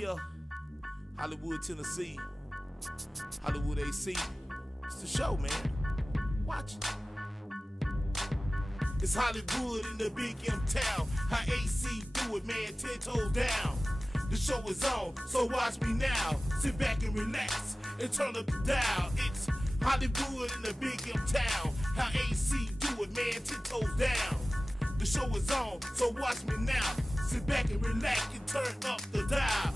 Yeah, Hollywood, Tennessee, Hollywood AC. It's the show, man. Watch it. It's Hollywood in the big M town. How AC do it, man, 10 toes down. The show is on, so watch me now. Sit back and relax and turn up the dial. It's Hollywood in the big M town. How AC do it, man, 10 toes down. The show is on, so watch me now. Sit back and relax and turn up the dial.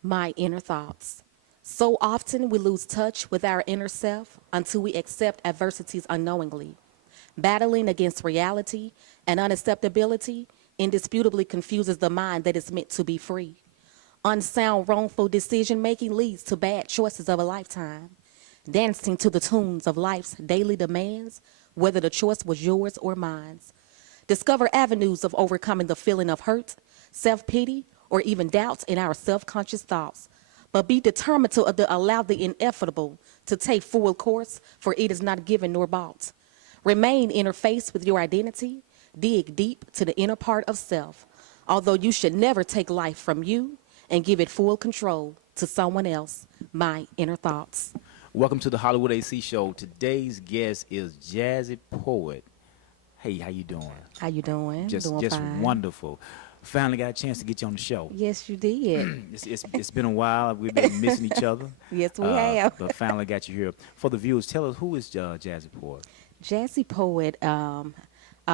My inner thoughts. So often we lose touch with our inner self until we accept adversities unknowingly. Battling against reality and unacceptability indisputably confuses the mind that is meant to be free. Unsound, wrongful decision-making leads to bad choices of a lifetime. Dancing to the tunes of life's daily demands, whether the choice was yours or mine. Discover avenues of overcoming the feeling of hurt, self-pity, or even doubts in our self-conscious thoughts. But be determined to allow the inevitable to take full course, for it is not given nor bought. Remain interfaced with your identity. Dig deep to the inner part of self. Although you should never take life from you and give it full control to someone else. My inner thoughts. Welcome to the Hollywood AC Show. Today's guest is Jazzy Poet. Hey, how you doing? How you doing? Just fine. wonderful. Finally got a chance to get you on the show. Yes, you did. It's been a while. We've been missing each other. Yes, we have. But finally got you here. For the viewers, tell us, who is Jazzy Poet? Jazzy Poet.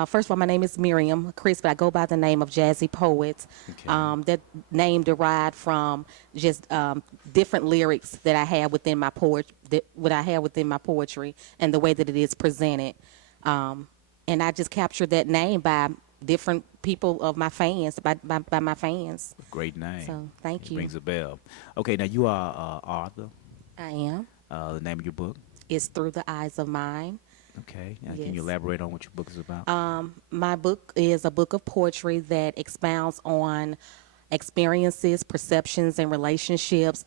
First of all, my name is Miriam Crisp. I go by the name of Jazzy Poet. Okay. That name derived from just different lyrics that I have within my poetry and the way that it is presented. And I just captured that name by different people of my fans, by my fans. Great name. So thank you. Rings a bell. Okay, now you are an author. I am. The name of your book? It's Through the Eyes of Mine. Okay. Now, Yes. can you elaborate on what your book is about? My book is a book of poetry that expounds on experiences, perceptions, and relationships,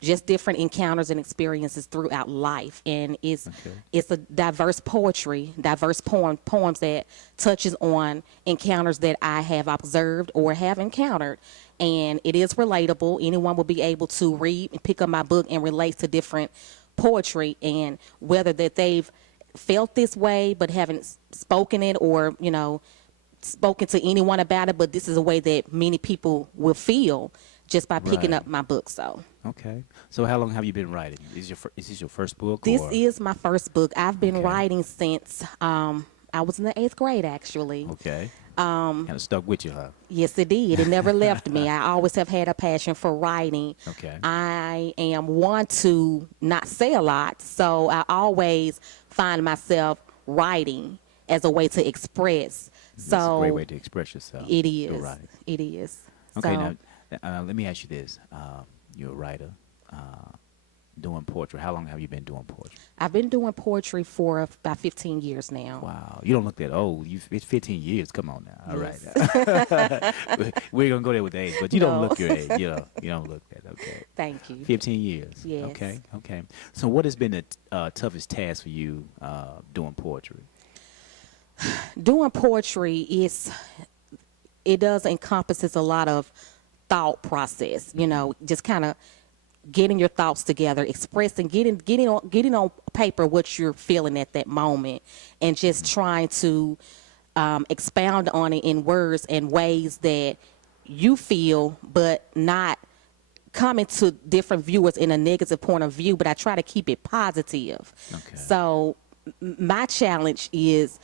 just different encounters and experiences throughout life. And it's a diverse poetry, diverse poems that touches on encounters that I have observed or have encountered. And it is relatable. Anyone will be able to read and pick up my book and relate to different poetry, and whether that they've felt this way but haven't spoken it, or spoken to anyone about it, but this is a way that many people will feel just by picking up my book. So okay. So how long have you been writing? Is this your first book? this or? is my first book. I've been writing since I was in the 8th grade, actually. Okay. Kind of stuck with you, huh? Yes, it did. It never left me. I always have had a passion for writing. Okay. I am one to not say a lot, so I always find myself writing as a way to express. It's So a great way to express yourself. it is. You're right. It is. Okay, So, now let me ask you this. You're a writer, doing poetry. How long have you been doing poetry? I've been doing poetry for about 15 years now. Wow. You don't look that old. It's 15 years. Come on now. All Yes. right. We're going to go there with the age, but you don't No. look your age. You don't look that. Okay. Thank you. 15 years. Yes. Okay. So what has been the toughest task for you doing poetry? Doing poetry it does encompasses a lot of thought process, just kind of getting your thoughts together, expressing, getting on paper what you're feeling at that moment, and just trying to expound on it in words and ways that you feel, but not coming to different viewers in a negative point of view, but I try to keep it positive. Okay. So my challenge is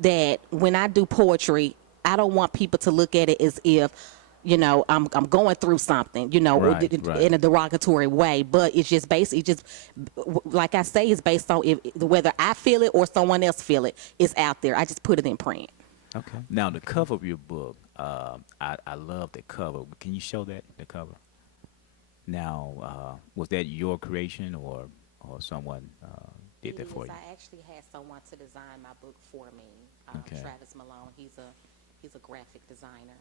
that when I do poetry, I don't want people to look at it as if, I'm going through something, Right. in a derogatory way. But it's just like I say, it's based on whether I feel it or someone else feel it. It's out there. I just put it in print. Okay. Now, the cover of your book, I love the cover. Can you show the cover? Now, was that your creation or someone did that for you? I actually had someone to design my book for me. Okay. Travis Malone. He's a graphic designer.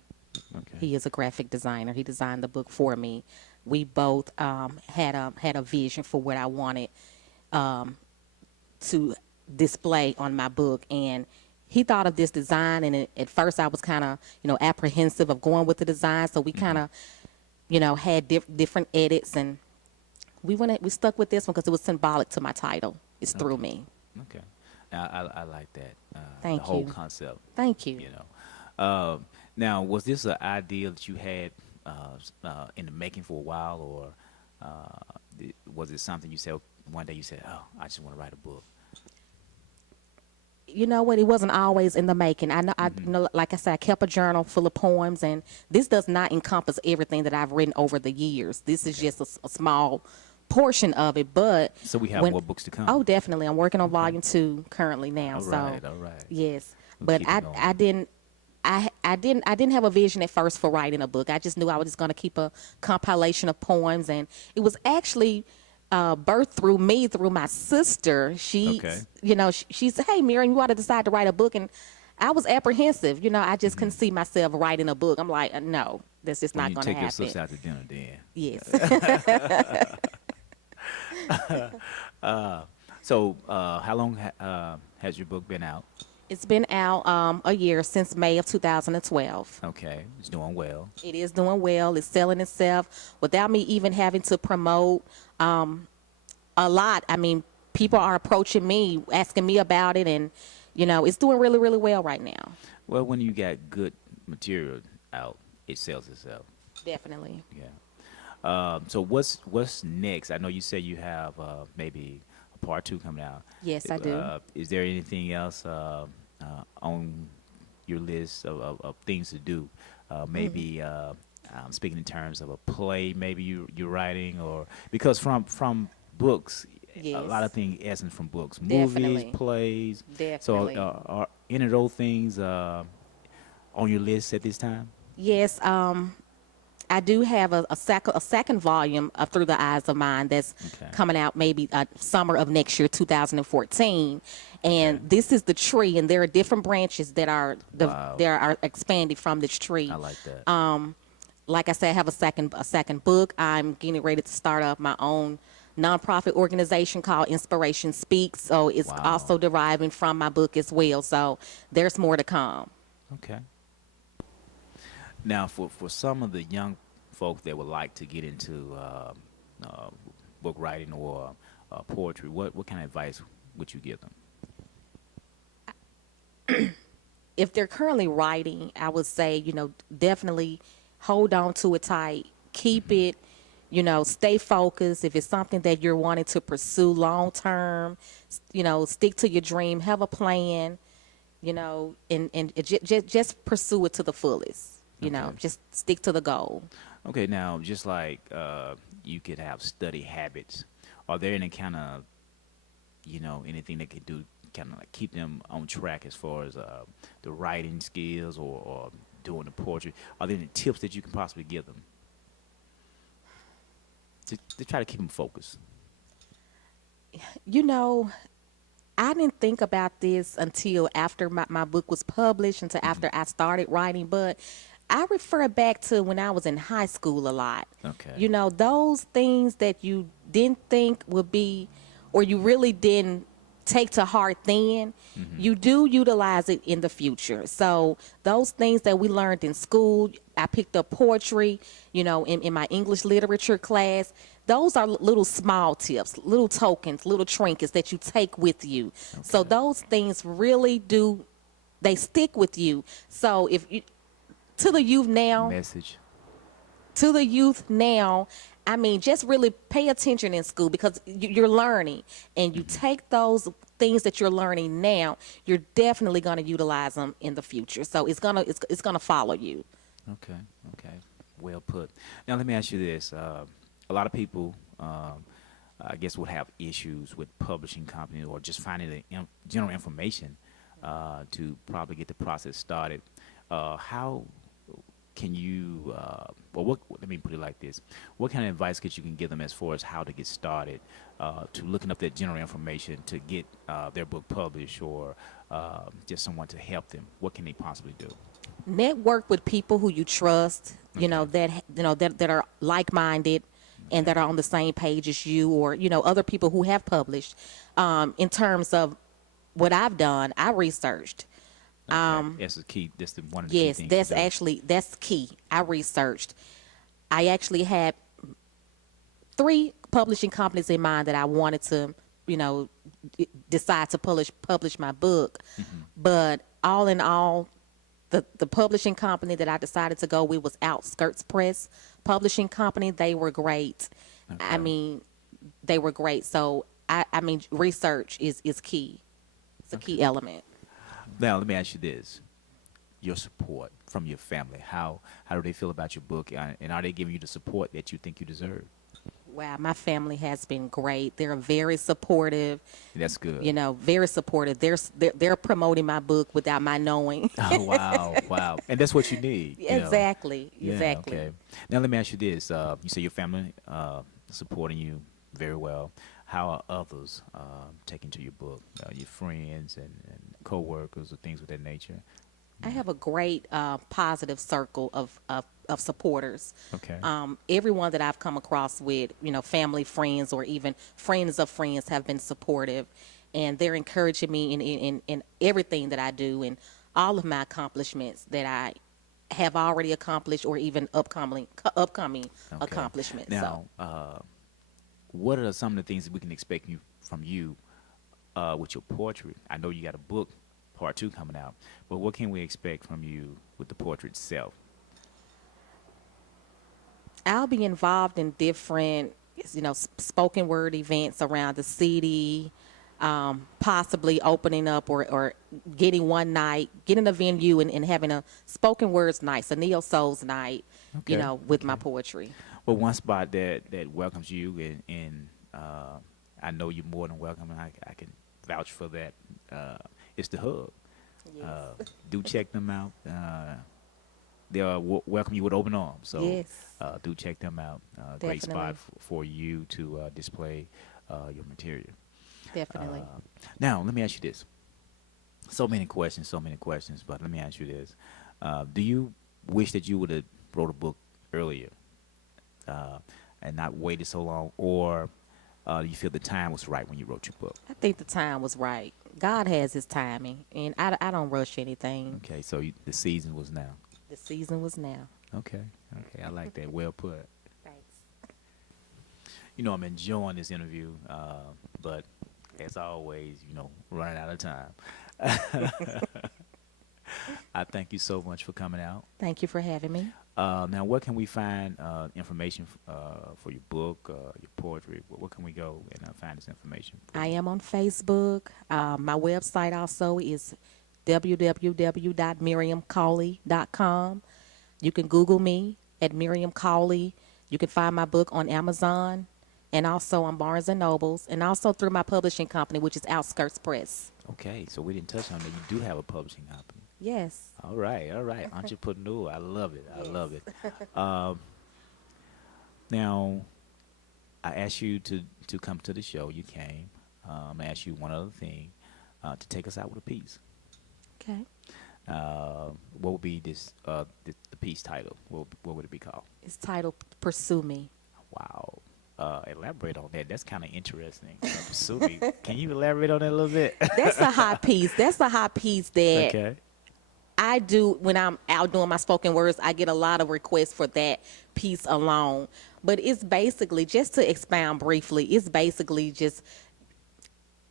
Okay. He is a graphic designer. He designed the book for me. We both had a vision for what I wanted to display on my book, and he thought of this design, and at first I was kind of, apprehensive of going with the design. So we kind of, had different edits, and we stuck with this one because it was symbolic to my title. It's through me. Okay. I like that. Thank the whole you. concept. Thank you. Now, was this an idea that you had in the making for a while, or was it something you said one day you said, "Oh, I just want to write a book"? You know what? It wasn't always in the making. I know, like I said, I kept a journal full of poems, and this does not encompass everything that I've written over the years. This is just a small portion of it, but So we have more books to come. Oh, definitely. I'm working on volume 2 currently now. All right, all right. Yes, We'll but keep it going. I didn't have a vision at first for writing a book. I just knew I was just going to keep a compilation of poems, and it was actually birthed through my sister. She, she said, "Hey, Miriam, you ought to decide to write a book," and I was apprehensive. I just couldn't see myself writing a book. I'm like, no, that's just not going to happen. You take your sister out to dinner, then. Yes. So, how long has your book been out? It's been out a year, since May of 2012. Okay, it's doing well. It is doing well. It's selling itself without me even having to promote a lot. I mean, people are approaching me, asking me about it, and, it's doing really, really well right now. Well, when you got good material out, it sells itself. Definitely. Yeah. So what's next? I know you say you have maybe a part 2 coming out. Yes, I do. Is there anything else on your list of things to do? Maybe I'm speaking in terms of a play. Maybe you're writing, or because from books, Yes. a lot of things essence from books, Definitely. movies, plays. Definitely. So are any of those things on your list at this time? Yes, I do have a second volume of Through the Eyes of Mine that's coming out maybe summer of next year, 2014. And this is the tree, and there are different branches that are expanded from this tree. I like that. Like I said, I have a second book. I'm getting ready to start up my own nonprofit organization called Inspiration Speaks. So it's also deriving from my book as well. So there's more to come. Okay. Now, for some of the young folk that would like to get into book writing or poetry, what kind of advice would you give them? If they're currently writing, I would say, definitely hold on to it tight. Keep it, stay focused. If it's something that you're wanting to pursue long term, stick to your dream, have a plan, and just pursue it to the fullest. Just stick to the goal. Okay, now, just like you could have study habits, are there any kind of, anything they could do, kind of like keep them on track as far as the writing skills or doing the poetry? Are there any tips that you can possibly give them to try to keep them focused? I didn't think about this until after my book was published, until after I started writing, but I refer back to when I was in high school a lot. Okay. Those things that you didn't think would be, or you really didn't take to heart then, you do utilize it in the future. So those things that we learned in school, I picked up poetry, in my English literature class. Those are little small tips, little tokens, little trinkets that you take with you. Okay. So those things really do, they stick with you. So if you, to the youth now, I mean, just really pay attention in school, because you're learning, and you take those things that you're learning now, you're definitely going to utilize them in the future. So it's gonna follow you. Okay, well put. Now let me ask you this: a lot of people, I guess, would have issues with publishing companies or just finding the general information to probably get the process started. How can you, let me put it like this. What kind of advice could you can give them as far as how to get started, to looking up that general information to get their book published, or just someone to help them? What can they possibly do? Network with people who you trust, that are like-minded and that are on the same page as you, or, other people who have published. In terms of what I've done, I researched. That's the key. That's one of the key Yes, things. that's key. I researched. I actually had 3 publishing companies in mind that I wanted to, decide to publish my book. But all in all, the publishing company that I decided to go with was Outskirts Press Publishing Company. They were great. I mean, they were great. So I mean, research is key. It's a key element. Now, let me ask you this: your support from your family. How do they feel about your book, and are they giving you the support that you think you deserve? Wow, my family has been great. They're very supportive. That's good. Very supportive. They're promoting my book without my knowing. Oh, wow. And that's what you need. Exactly. Yeah, Exactly. okay. Now, let me ask you this. You say your family supporting you very well. How are others taking to your book? Your friends and co-workers or things of that nature? I have a great positive circle of supporters. Okay. Everyone that I've come across with, family, friends, or even friends of friends have been supportive, and they're encouraging me in everything that I do and all of my accomplishments that I have already accomplished or even upcoming accomplishments. Now, what are some of the things that we can expect from you with your poetry? I know you got a book, Part 2, coming out, but what can we expect from you with the poetry itself? I'll be involved in different, spoken word events around the city, possibly opening up or getting a venue and having a spoken words night, a neo souls night, with my poetry. Well, one spot that welcomes you, and I know you're more than welcome, and I can vouch for that. It's the Hub. Yes. Do check them out. They'll welcome you with open arms. So Yes. Do check them out. Great spot for you to display your material. Definitely. Now, let me ask you this. So many questions, but let me ask you this. Do you wish that you would have wrote a book earlier and not waited so long, or do you feel the time was right when you wrote your book? I think the time was right. God has his timing, and I don't rush anything. Okay, so the season was now. The season was now. Okay, I like that. Well put. Thanks. I'm enjoying this interview, but as always, running out of time. I thank you so much for coming out. Thank you for having me. Now, where can we find information for your book, your poetry? Where can we go and find this information? I am on Facebook. My website also is www.miriamcauley.com. You can Google me at Miriam Cauley. You can find my book on Amazon and also on Barnes & Nobles, and also through my publishing company, which is Outskirts Press. Okay, so we didn't touch on that. You do have a publishing company. Yes. All right. Entrepreneur. I love it. I love it. Now, I asked you to come to the show. You came. I asked you one other thing, to take us out with a piece. Okay. What would be the piece title? What would it be called? It's titled Pursue Me. Wow. Elaborate on that. That's kind of interesting. Pursue Me. Can you elaborate on that a little bit? That's a hot piece. That's a hot piece that I do when I'm out doing my spoken words. I get a lot of requests for that piece alone. But it's basically, just to expound briefly, it's basically just,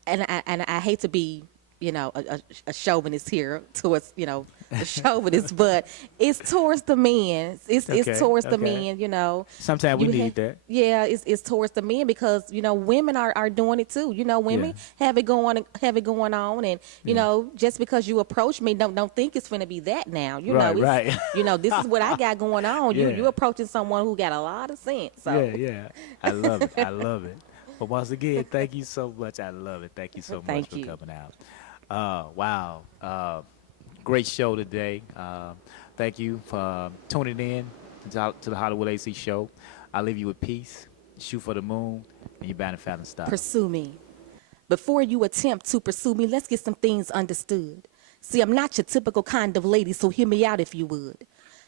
and I hate to be, a chauvinist here towards, a chauvinist, but it's towards the men. It's towards the men, Sometimes we need that. Yeah, it's towards the men because, women are doing it too. Women have it going on, and just because you approach me, don't think it's gonna be that now. Right. This is what I got going on. You approaching someone who got a lot of sense. So. Yeah. I love it. But once again, thank you so much. I love it. Thank you so much for coming out. Wow. Great show today. Thank you for tuning in to the Hollywood AC show. I leave you with peace. Shoot for the moon, and you're bound to find a style. Pursue me. Before you attempt to pursue me, let's get some things understood. See, I'm not your typical kind of lady, so hear me out if you would.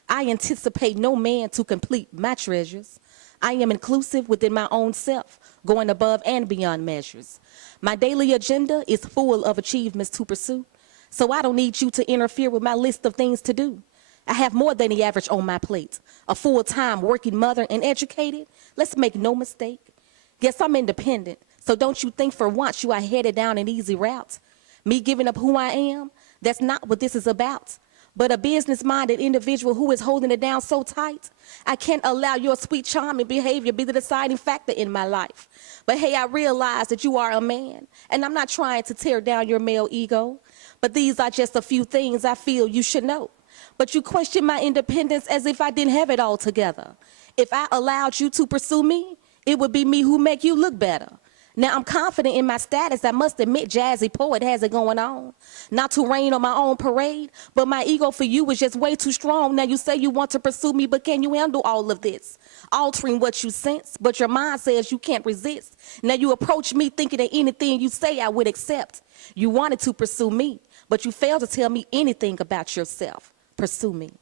I anticipate no man to complete my treasures. I am inclusive within my own self, going above and beyond measures. My daily agenda is full of achievements to pursue. So I don't need you to interfere with my list of things to do. I have more than the average on my plate. A full-time working mother and educated. Let's make no mistake. Yes, I'm independent. So don't you think for once you are headed down an easy route. Me giving up who I am, that's not what this is about. But a business-minded individual who is holding it down so tight, I can't allow your sweet charming behavior be the deciding factor in my life. But hey, I realize that you are a man, and I'm not trying to tear down your male ego. But these are just a few things I feel you should know. But you question my independence as if I didn't have it all together. If I allowed you to pursue me, it would be me who make you look better. Now, I'm confident in my status. I must admit, Jazzy Poet has it going on. Not to rain on my own parade, but my ego for you is just way too strong. Now, you say you want to pursue me, but can you handle all of this? Altering what you sense, but your mind says you can't resist. Now, you approach me thinking that anything you say I would accept. You wanted to pursue me, but you failed to tell me anything about yourself. Pursue me.